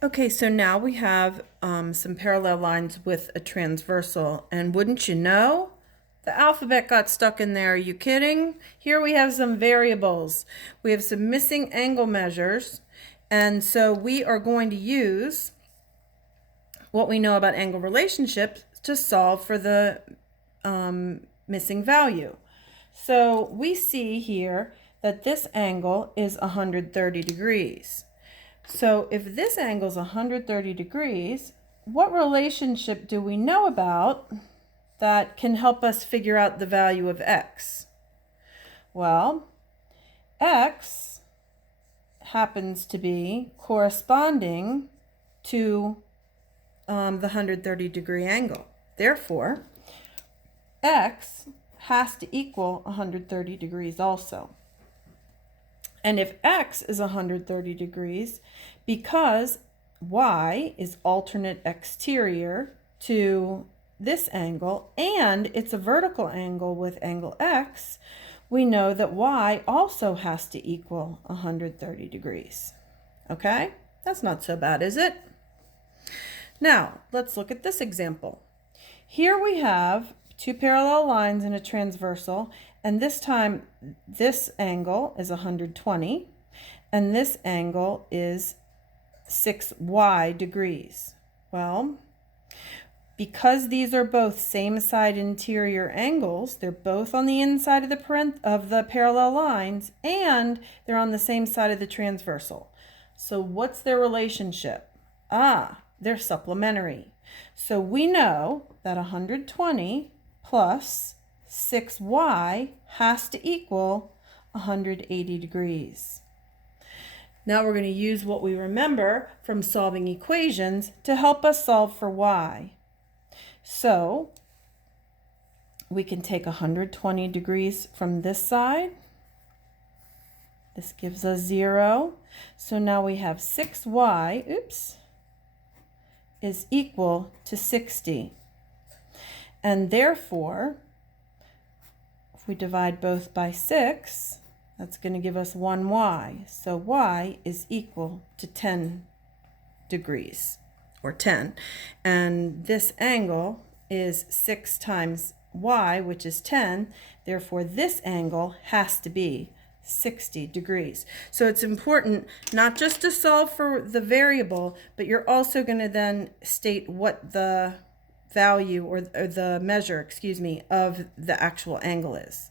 Okay, so now we have some parallel lines with a transversal, and wouldn't you know, the alphabet got stuck in there. Are you kidding? Here we have some variables. We have some missing angle measures, and so we are going to use what we know about angle relationships to solve for the missing value. So we see here that this angle is 130 degrees. So if this angle is 130 degrees, what relationship do we know about that can help us figure out the value of x? Well, x happens to be corresponding to the 130 degree angle. Therefore, x has to equal 130 degrees also. And if x is 130 degrees, because y is alternate exterior to this angle, and it's a vertical angle with angle x, we know that y also has to equal 130 degrees. Okay? That's not so bad, is it? Now, let's look at this example. Here we have two parallel lines in a transversal, and this time this angle is 120 and this angle is 6y degrees. Well, because these are both same side interior angles, they're both on the inside of the parallel lines, and they're on the same side of the transversal. So what's their relationship? They're supplementary. So we know that 120 plus 6y has to equal 180 degrees. Now we're going to use what we remember from solving equations to help us solve for y. So we can take 120 degrees from this side. This gives us 0. So now we have 6y, is equal to 60. And therefore, if we divide both by 6, that's going to give us 1y. So y is equal to 10 degrees, or 10. And this angle is 6 times y, which is 10. Therefore, this angle has to be 60 degrees. So it's important not just to solve for the variable, but you're also going to then state what the value or the measure, of the actual angle is.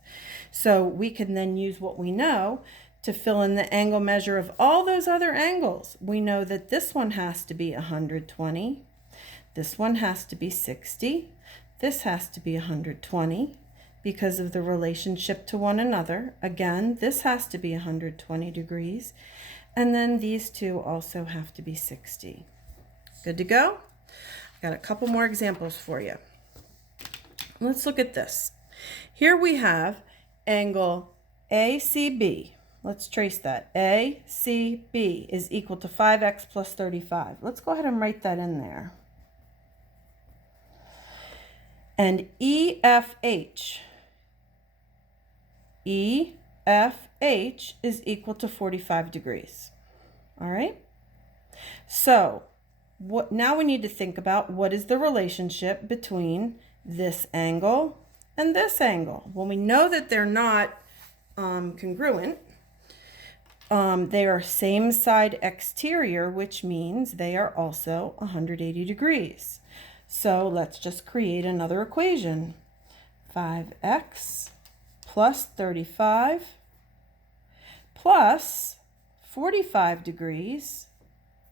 So we can then use what we know to fill in the angle measure of all those other angles. We know that this one has to be 120, this one has to be 60, this has to be 120 because of the relationship to one another. Again, this has to be 120 degrees, and then these two also have to be 60. Good to go? Got a couple more examples for you. Let's look at this. Here we have angle ACB. Let's trace that. ACB is equal to 5x plus 35. Let's go ahead and write that in there. And EFH is equal to 45 degrees. All right? So now we need to think about what is the relationship between this angle and this angle. Well, we know that they're not congruent. They are same side exterior, which means they are also 180 degrees. So let's just create another equation. 5x plus 35 plus 45 degrees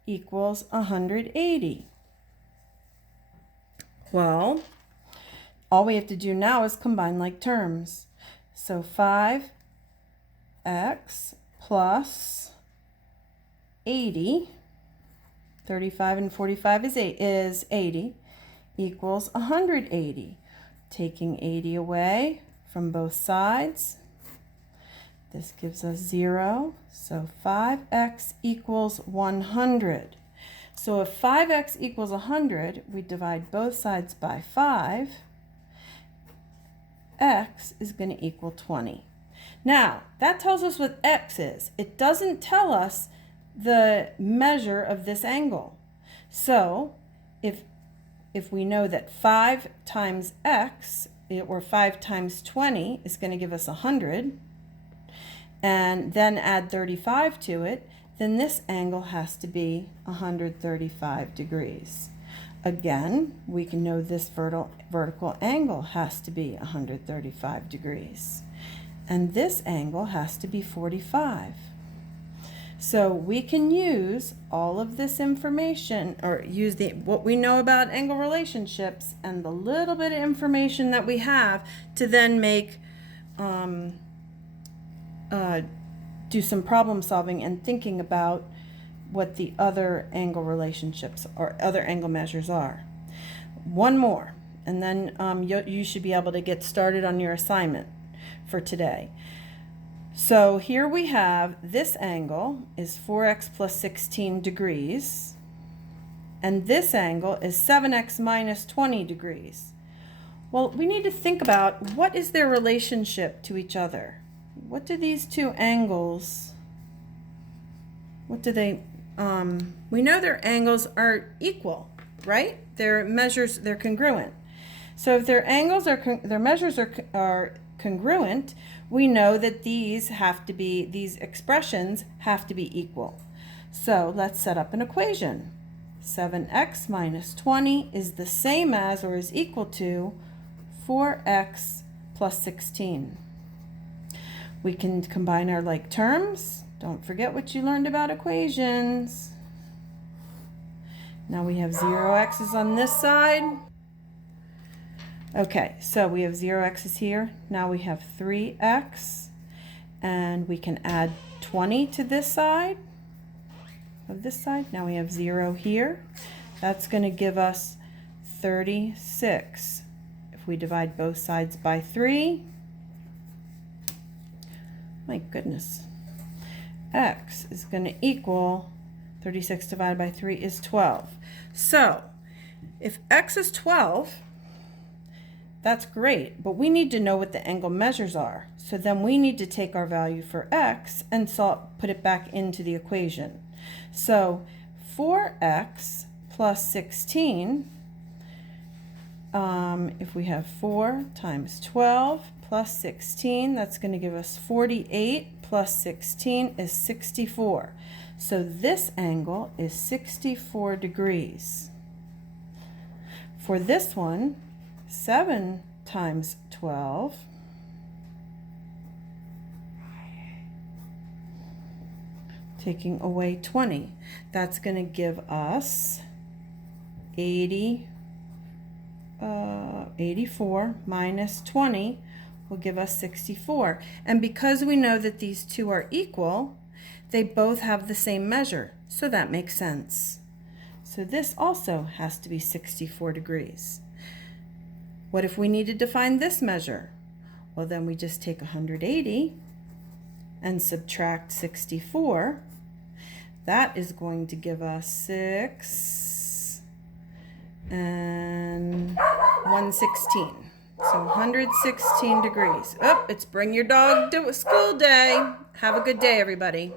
equals 180. Well, all we have to do now is combine like terms. So 5x plus 80, 35 and 45 is 80, equals 180. Taking 80 away from both sides, this gives us 0. So 5x equals 100. So if 5x equals 100, we divide both sides by 5. X is going to equal 20. Now, that tells us what x is. It doesn't tell us the measure of this angle. So if we know that 5 times x, or 5 times 20, is going to give us 100, and then add 35 to it, then this angle has to be 135 degrees. Again, we can know this vertical angle has to be 135 degrees. And this angle has to be 45. So we can use all of this information, or use what we know about angle relationships and the little bit of information that we have to then make do some problem solving and thinking about what the other angle relationships or other angle measures are. One more, and then you should be able to get started on your assignment for today. So here we have this angle is 4x plus 16 degrees, and this angle is 7x minus 20 degrees. Well, we need to think about what is their relationship to each other. What do these two angles, what do they, we know their angles are equal, right? Their measures, they're congruent. So if their angles are, their measures are congruent, we know that these expressions have to be equal. So let's set up an equation. 7x minus 20 is the same as or is equal to 4x plus 16. We can combine our like terms. Don't forget what you learned about equations. Now we have 0x's on this side. Okay, so we have 0x's here. Now we have 3x, and we can add 20 to this side of this side. Now we have 0 here. That's going to give us 36. If we divide both sides by 3, my goodness, x is going to equal 36 divided by 3 is 12. So if x is 12, that's great, but we need to know what the angle measures are. So then we need to take our value for x and put it back into the equation. So 4x plus 16, if we have 4 times 12 plus 16, that's going to give us 48 plus 16 is 64. So this angle is 64 degrees. For this one, 7 times 12 taking away 20, that's going to give us 84 minus 20 will give us 64. And because we know that these two are equal, they both have the same measure, so that makes sense. So this also has to be 64 degrees. What if we needed to find this measure? Well, then we just take 180 and subtract 64. That is going to give us 6 and 116. So 116 degrees. Oh, it's bring your dog to school day. Have a good day, everybody.